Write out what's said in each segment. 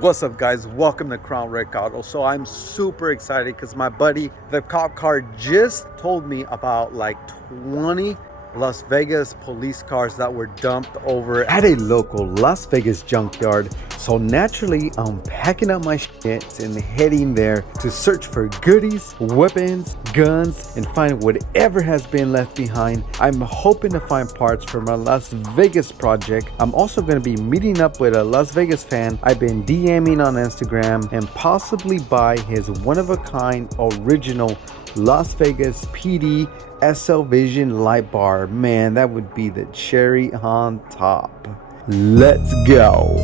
What's up, guys? Welcome to Crown Wreck Auto. So I'm super excited because my buddy, the cop car, just told me about like 20 Las Vegas police cars that were dumped over at a local Las Vegas junkyard. So naturally, I'm packing up my shit and heading there to search for goodies, weapons, guns, and find whatever has been left behind. I'm hoping to find parts for my Las Vegas project. I'm also going to be meeting up with a Las Vegas fan I've been DMing on Instagram and possibly buy his one-of-a-kind original Las Vegas PD SL Vision light bar. Man, that would be the cherry on top. Let's go.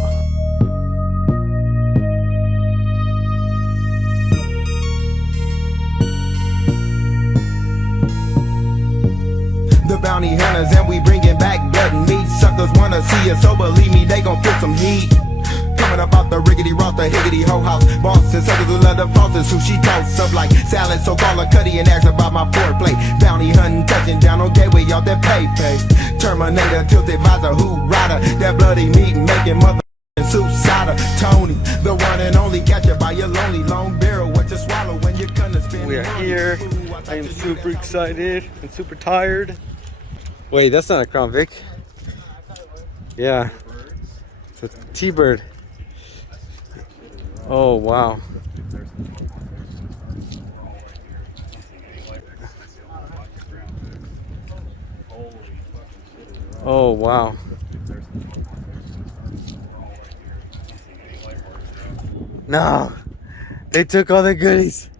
The bounty hunters and we bringing back blood and meat. Suckers wanna see us, so believe me, they gon' feel some heat. Coming about the riggedy ross, the higgity ho house. Boss and suckers who love the frosted sushi toast up like salad. So call a cutty and ask about my foreplay. Bounty hunting, touching down on gateway, y'all that pay. Terminator, tilted visor, who rider? That bloody meat making mother suicide. Tony, the one and only, catch you by your lonely long barrel. What you swallow when you're gonna spend. We are here. I am super excited and super tired. Wait, that's not a Crown Vic. Yeah, it's a T-Bird. Oh wow. Oh wow. No, they took all the goodies.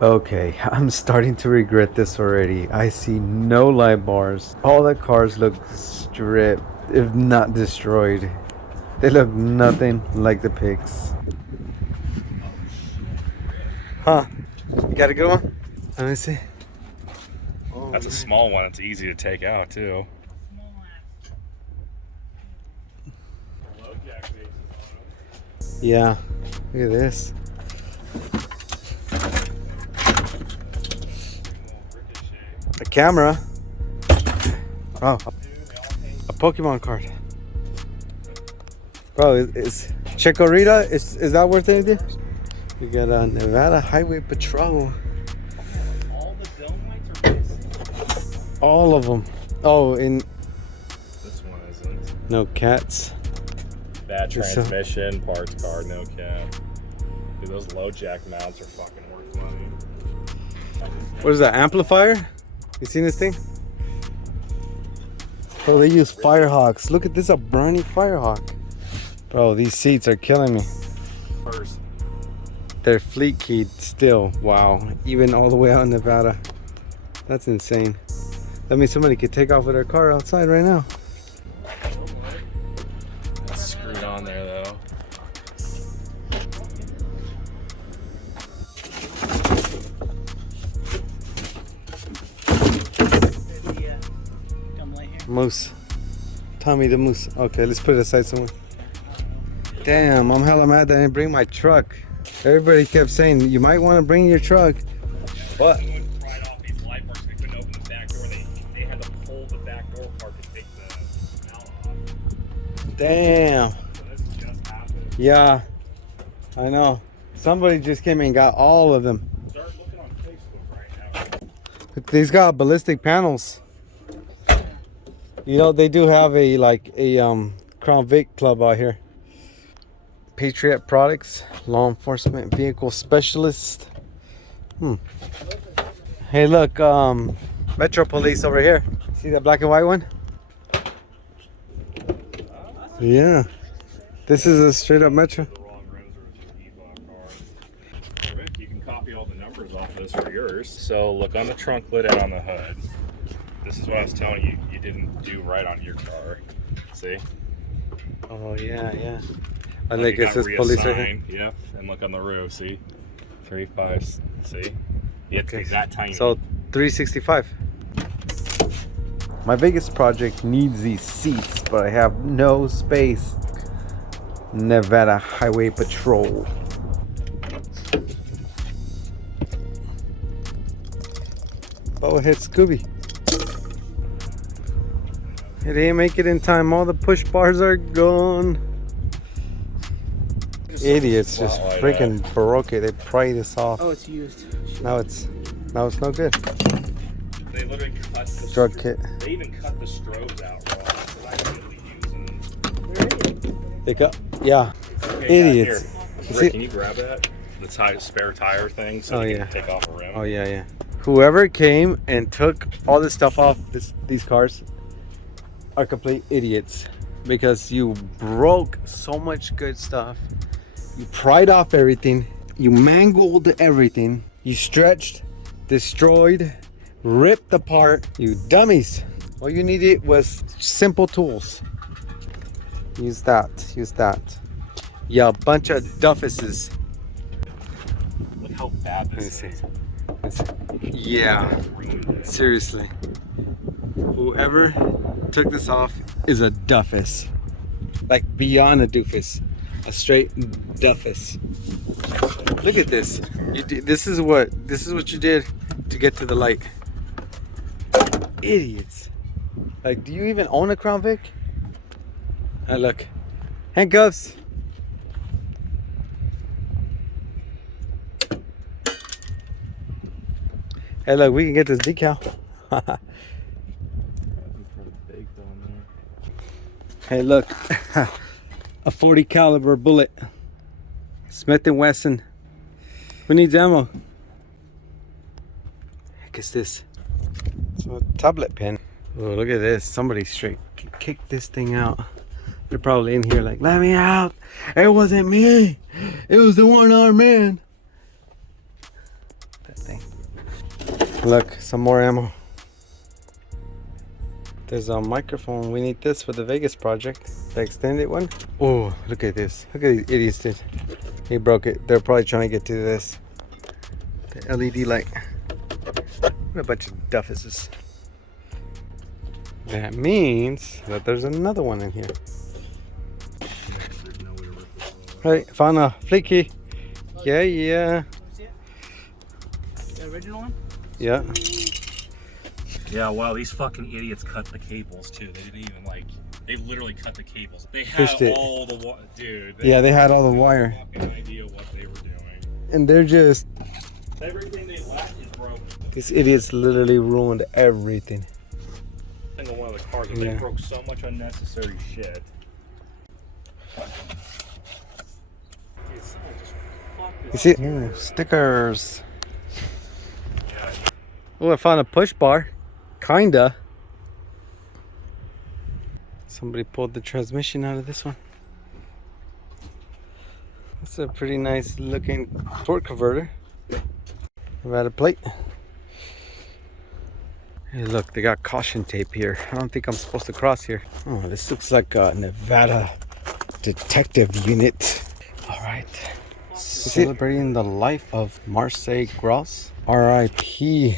Okay, I'm starting to regret this already. I see no light bars. All the cars look stripped, if not destroyed. They look nothing like the pics. Huh? You got a good one? Let me see. Oh, that's a small one. It's easy to take out too. Yeah. Look at this. A camera. Oh, a Pokemon card. Bro, is Chikorita? Is that worth anything? We got a Nevada Highway Patrol. All the dome lights are missing. All of them. Oh, in This one isn't. no cats. Bad transmission, parts card, no cap. Dude, those low jack mounts are fucking worth money. What is that, amplifier? You seen this thing? Oh, they use Firehawks. Look at this, a briny Firehawk. Bro, these seats are killing me. First. They're fleet keyed still. Wow. Even all the way out in Nevada. That's insane. That means somebody could take off with their car outside right now. It's screwed on there though. Moose. Tommy the Moose. Okay, let's put it aside somewhere. Damn, I'm hella mad that I didn't bring my truck. Everybody kept saying, you might want to bring your truck. What? Someone pried off these light bars. They couldn't open the back door. They had to pull the back door apart to take the mount off. Damn. So this just happened. Yeah, I know. Somebody just came and got all of them. Start looking on Facebook right now. These got ballistic panels. You know, they do have a Crown Vic club out here. Patriot Products, law enforcement vehicle specialist. Hey, look, Metro Police over here. See that black and white one? Yeah, this is a straight up Metro. You can copy all the numbers off of this for yours. So look on the trunk lid and on the hood. This is what I was telling you. You didn't do right on your car. See? Oh yeah, yeah. I Like think it says police right here. Yep, and look on the roof, see? 3.5, see? You have to be that tiny. So 365. My biggest project needs these seats, but I have no space. Nevada Highway Patrol. Oh, hit Scooby. It didn't make it in time. All the push bars are gone. idiots just spotlight freaking broke it. They pry this off. Oh, it's used. Shit. Now it's no good. They literally cut the Drug kit. They even cut the strobes out wrong. So I can really use them. They're idiots. They got yeah. Okay, Idiots. Yeah, Rick, can you grab that? The spare tire thing so you can take off a rim. Oh yeah. Whoever came and took all this stuff off these cars are complete idiots because you broke so much good stuff. You pried off everything. You mangled everything. You stretched, destroyed, ripped apart. You dummies. All you needed was simple tools. Use that. Yeah, a bunch of duffuses. Look how bad this is. Yeah, seriously. Whoever took this off is a duffus. Like beyond a doofus. A straight duffus. Look at this. This is what you did to get to the light. Idiots. Like, do you even own a Crown Vic? Look. Handcuffs. Hey, look, we can get this decal. Hey, look, a 40 caliber bullet, Smith & Wesson. Who needs ammo? Heck is this? It's a tablet pen. Oh, look at this. Somebody straight kicked this thing out. They're probably in here like, let me out. It wasn't me. It was the one-armed man. That thing. Look, some more ammo. There's a microphone. We need this for the Vegas project, the extended one. Oh, look at this. Look at these idiots did. He broke it. They're probably trying to get to this. The LED light. What a bunch of duffuses. That means that there's another one in here. Hey, found a fleeky. Yeah. The original one? Yeah. Yeah, wow, these fucking idiots cut the cables too. They didn't even they literally cut the cables. They had Fished it. all the dude. Yeah, they had all the wire. Fucking idea what they were doing. And they're just, Everything they left is broken. these idiots literally ruined everything. Single one of the cars, Yeah. they broke so much unnecessary shit. You see? Ooh, stickers. Oh, I found a push bar. Kinda. Somebody pulled the transmission out of this one. That's a pretty nice looking torque converter. I've had a plate. Hey, look, they got caution tape here. I don't think I'm supposed to cross here. Oh, this looks like a Nevada detective unit. All right. Celebrating the life of Marseille Gross. R.I.P.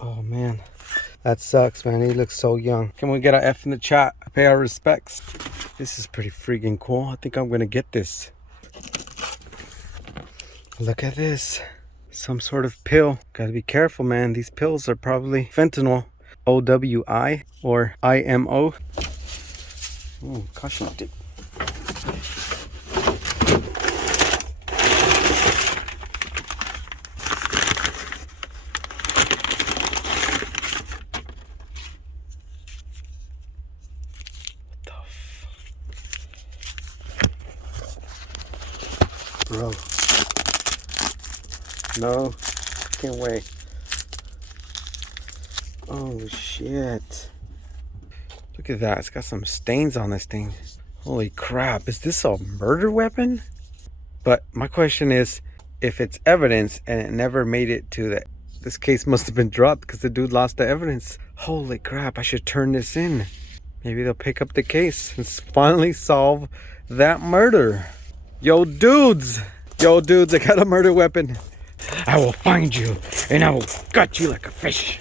Oh, man. That sucks, man. He looks so young. Can we get an F in the chat? Pay our respects. This is pretty freaking cool. I think I'm going to get this. Look at this. Some sort of pill. Gotta be careful, man. These pills are probably fentanyl. OWI or IMO. Ooh, caution tape. Bro. No, can't wait. Oh shit. Look at that. It's got some stains on this thing. Holy crap. Is this a murder weapon? But my question is, if it's evidence and it never made it to that, this case must have been dropped because the dude lost the evidence. Holy crap. I should turn this in. Maybe they'll pick up the case and finally solve that murder. Yo, dudes, I got a murder weapon. I will find you and I will gut you like a fish.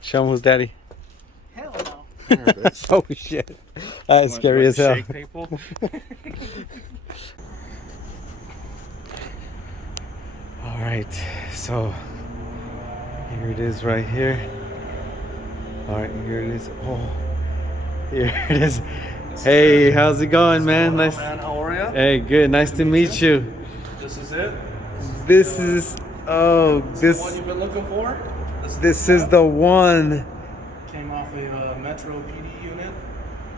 Show him who's daddy. Hell no. Oh shit. That's scary as hell. Shake people? Alright, so here it is right here. Alright, here it is. Oh, here it is. Hey, how's it going, man? Man, how are you? Hey, good. Nice to meet you. This is it. This is The one you've been looking for. this is the one. Came off a Metro PD unit.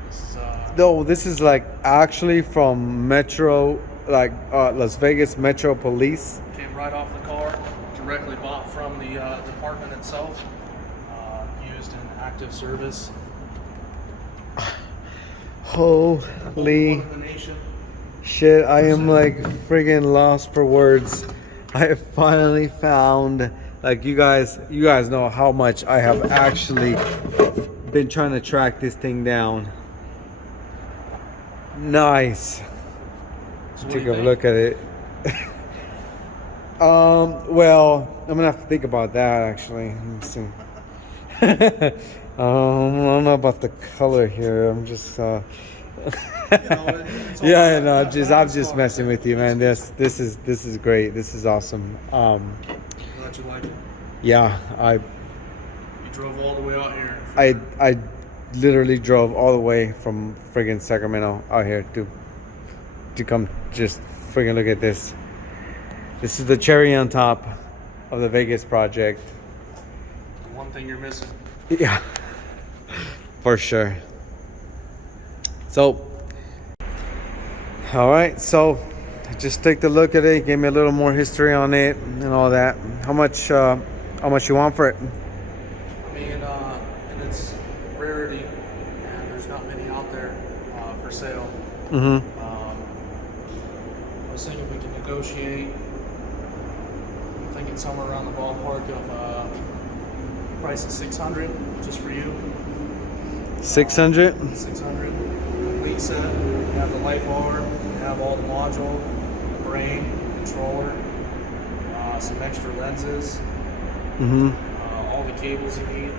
This is No, this is like actually from Metro, like Las Vegas Metro Police. came right off the car, directly bought from the department itself. Used in active service. Holy One in the nation. shit! I am like friggin' lost for words. I have finally found, like, you guys know how much I have actually been trying to track this thing down. Nice. So what do Take you a think? look at it. Well, I'm gonna have to think about that actually. Let me see. I don't know about the color here. I'm just yeah, no, I'm just messing with you, man. This is great. This is awesome. Glad you like it. Yeah, You drove all the way out here. I literally drove all the way from friggin' Sacramento out here to come just friggin' look at this. This is the cherry on top of the Vegas project. One thing you're missing. Yeah, for sure. So, all right. So, just take a look at it. Give me a little more history on it and all that. How much you want for it? I mean, in its rarity, and there's not many out there for sale. Mm-hmm. I was thinking we can negotiate. I'm thinking somewhere around the ballpark of price of 600 just for you. 600. 600 complete set. You have the light bar, you have all the module, the brain, controller, some extra lenses, Mm-hmm. all the cables you need.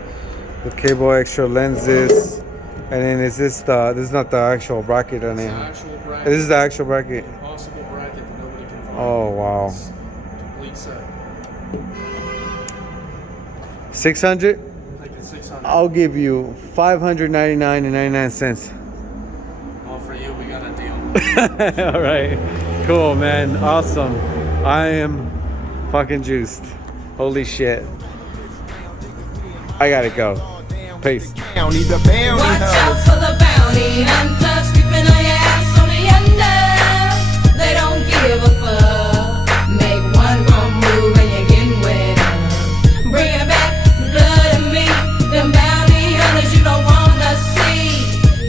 The cable, extra lenses, and then is this is not the actual bracket on It's it? the actual bracket. This is the actual bracket. Impossible bracket that nobody can find. Oh wow. It's complete set. 600. I'm thinking 600. I'll give you $599.99. All for you, we got a deal. All right, cool, man, awesome. I am fucking juiced. Holy shit. I gotta go. Peace. County, the bounty Watch out hunters. for the bounty hunters creeping on your ass on the under. They don't give a fuck. Make one wrong move and you're getting wet up. Bring it back, blood and meat. Them bounty hunters you don't wanna see.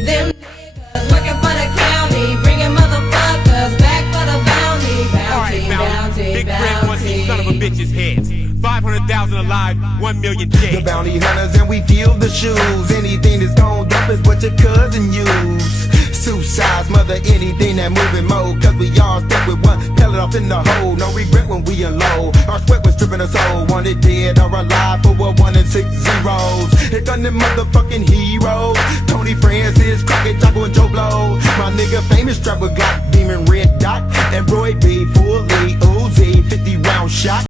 Them niggas working for the county, bringing motherfuckers back for the bounty. Bounty, bounty, Big Red wants these son of a bounty. bitches' heads. 500,000 alive, 1 million The dead. bounty hunters and we feel the shoes. Anything that's gon' dump is what your cousin use. Suicides, mother, anything that moving mode. Cause we all stuck with one, tell it off in the hole. No regret when we unload. Our sweat was dripping us soul. Wanted dead or alive for a 1 in 6 zeros. Here come them motherfucking heroes. Tony Francis, Crockett, Jocko, and Joe Blow. My nigga famous Trevor Glock, Demon Red Dot. And Roy B, fully Uzi, 50 round shot.